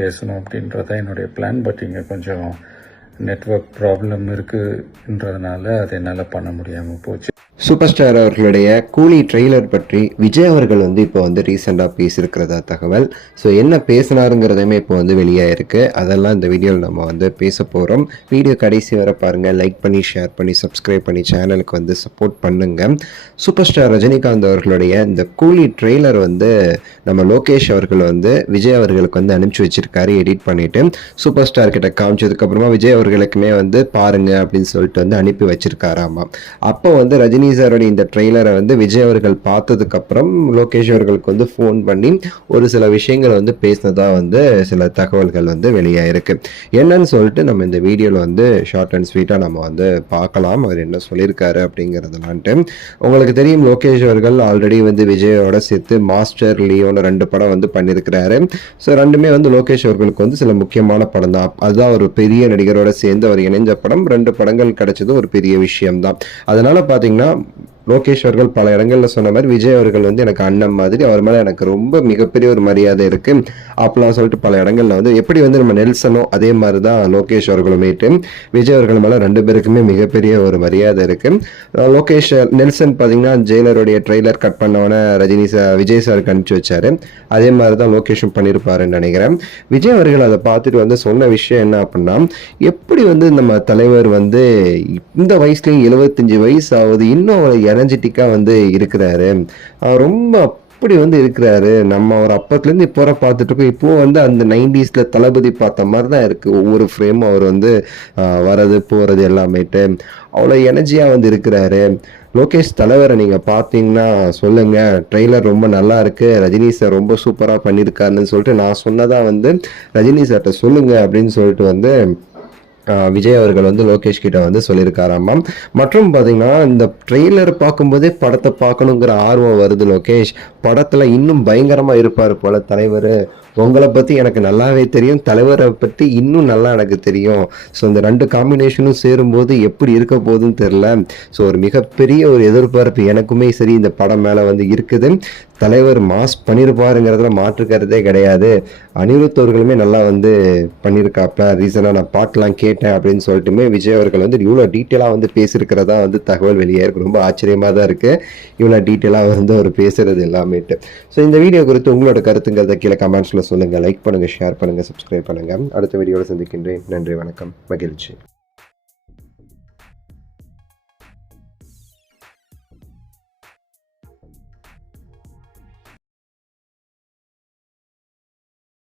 பேசணும் அப்படின்றது தான் என்னுடைய பிளான். பட் இங்கே கொஞ்சம் நெட்வொர்க் ப்ராப்ளம் இருக்குன்றதுனால அதை என்னால் பண்ண முடியாமல் போச்சு. சூப்பர் ஸ்டார் அவர்களுடைய கூலி ட்ரெய்லர் பற்றி விஜய் அவர்கள் இப்போ ரீசெண்டாக பேசியிருக்கிறதா தகவல். ஸோ என்ன பேசினாருங்கிறதுமே இப்போ வெளியாக இருக்குது. அதெல்லாம் இந்த வீடியோவில் நம்ம பேச போகிறோம். வீடியோ கடைசி வரை பாருங்கள். லைக் பண்ணி ஷேர் பண்ணி சப்ஸ்கிரைப் பண்ணி சேனலுக்கு சப்போர்ட் பண்ணுங்கள். சூப்பர் ஸ்டார் ரஜினிகாந்த் அவர்களுடைய இந்த கூலி ட்ரெய்லர் நம்ம லோகேஷ் அவர்கள் விஜய் அவர்களுக்கு அனுப்பிச்சி வச்சிருக்காரு எடிட் பண்ணிவிட்டு. சூப்பர் ஸ்டார் கிட்ட காமிச்சதுக்கப்புறமா விஜய் அவர்களுக்குமே பாருங்க அப்படின்னு சொல்லிட்டு அனுப்பி வச்சிருக்காராமா. அப்போ ரஜினி சாரோடைய இந்த ட்ரெய்லரை விஜய் அவர்கள் பார்த்ததுக்கு அப்புறம் லோகேஷ் அவர்களுக்கு ஃபோன் பண்ணி ஒரு சில விஷயங்கள் பேசினதா சில தகவல்கள் வெளியாயிருக்கு. என்னன்னு சொல்லிட்டு நம்ம இந்த வீடியோவில் ஷார்ட் அண்ட் ஸ்வீட்டாக நம்ம பார்க்கலாம். அவர் என்ன சொல்லியிருக்காரு அப்படிங்கிறதுலான்ட்டு. உங்களுக்கு தெரியும், லோகேஷ் அவர்கள் ஆல்ரெடி விஜயோட சேர்த்து மாஸ்டர் லியோன்னு 2 படம் பண்ணியிருக்கிறாரு. ஸோ ரெண்டுமே லோகேஷ் அவர்களுக்கு சில முக்கியமான படம் தான். அதுதான் ஒரு பெரிய நடிகரோட சேர்ந்து அவர் இணைஞ்ச படம். 2 படங்கள் கிடைச்சது ஒரு பெரிய விஷயம் தான். அதனால பார்த்தீங்கன்னா லோகேஷ் அவர்கள் பல இடங்கள்ல சொன்ன மாதிரி விஜய் அவர்கள் எனக்கு அண்ணன் மாதிரி, அவர் மேலே எனக்கு ரொம்ப மிகப்பெரிய ஒரு மரியாதை இருக்கு அப்படிலாம் சொல்லிட்டு பல இடங்கள்ல எப்படி நம்ம நெல்சனோ அதே மாதிரி தான் லோகேஷ் அவர்களுமேட்டு விஜய் அவர்கள் மேலே 2 பேருக்குமே மிகப்பெரிய ஒரு மரியாதை இருக்கு. லோகேஷ் நெல்சன் பார்த்தீங்கன்னா ஜெயிலருடைய ட்ரெய்லர் கட் பண்ணவன விஜய் சாருக்கு அனுப்பிச்சு வச்சாரு. அதே மாதிரி தான் லோகேஷும் பண்ணியிருப்பாருன்னு நினைக்கிறேன். விஜய் அவர்கள் அதை பார்த்துட்டு சொன்ன விஷயம் என்ன அப்படின்னா, எப்படி நம்ம தலைவர் இந்த வயசுலயும் 75 வயசு ஆகுது, இன்னும் எனர்ஜெட்டிக்கா இருக்கிறாரு, ரொம்ப அப்படி இருக்கிறாரு. நம்ம ஒரு அப்பத்துலேருந்து இப்போ பார்த்துட்டு இருக்கோம். இப்போ அந்த 90s தளபதி பார்த்த மாதிரி தான் இருக்கு. ஒவ்வொரு ஃப்ரேமும் அவர் வர்றது போறது எல்லாமேட்டு அவ்வளோ எனர்ஜியா இருக்கிறாரு. லோகேஷ் தலைவரை நீங்க பார்த்தீங்கன்னா சொல்லுங்க, ட்ரெய்லர் ரொம்ப நல்லா இருக்கு, ரஜினி சார் ரொம்ப சூப்பரா பண்ணியிருக்காருன்னு சொல்லிட்டு நான் சொன்னதா ரஜினி சார்கிட்ட சொல்லுங்க அப்படின்னு சொல்லிட்டு விஜய் அவர்கள் லோகேஷ் கிட்ட சொல்லியிருக்காராமா. மற்றும் பார்த்தீங்கன்னா இந்த ட்ரெய்லர் பார்க்கும்போதே படத்தை பார்க்கணுங்கிற ஆர்வம் வருது. லோகேஷ் படத்தில் இன்னும் பயங்கரமாக இருப்பார் போல தலைவர். உங்களை பற்றி எனக்கு நல்லாவே தெரியும், தலைவரை பற்றி இன்னும் நல்லா எனக்கு தெரியும். ஸோ இந்த 2 காம்பினேஷனும் சேரும்போது எப்படி இருக்க போகுதுன்னு தெரில. ஸோ ஒரு மிகப்பெரிய ஒரு எதிர்பார்ப்பு எனக்குமே சரி இந்த படம் மேலே இருக்குது. தலைவர் மாஸ் பண்ணியிருப்பாருங்கிறதுல மாற்றுக்கிறதே கிடையாது. அனிருத் அவர்களுமே நல்லா பண்ணியிருக்காப்ல. ரீசனாக நான் பாட்டெலாம் கேட்டேன் அப்படின்னு சொல்லிட்டுமே விஜய் அவர்கள் இவ்வளோ டீட்டெயிலாக பேசியிருக்கிறதா தகவல் வெளியே இருக்கு. ரொம்ப ஆச்சரியமாக தான் இருக்குது இவ்வளோ டீட்டெயிலாக அவர் பேசுகிறது எல்லாமேட்டு. ஸோ இந்த வீடியோ குறித்து உங்களோட கருத்துங்கிறத கீழே கமெண்ட்ஸில் சொல்லுங்கள். லைக் பண்ணுங்கள், ஷேர் பண்ணுங்கள், சப்ஸ்கிரைப் பண்ணுங்கள். அடுத்த வீடியோவில் சந்திக்கின்றேன். நன்றி, வணக்கம், மகிழ்ச்சி.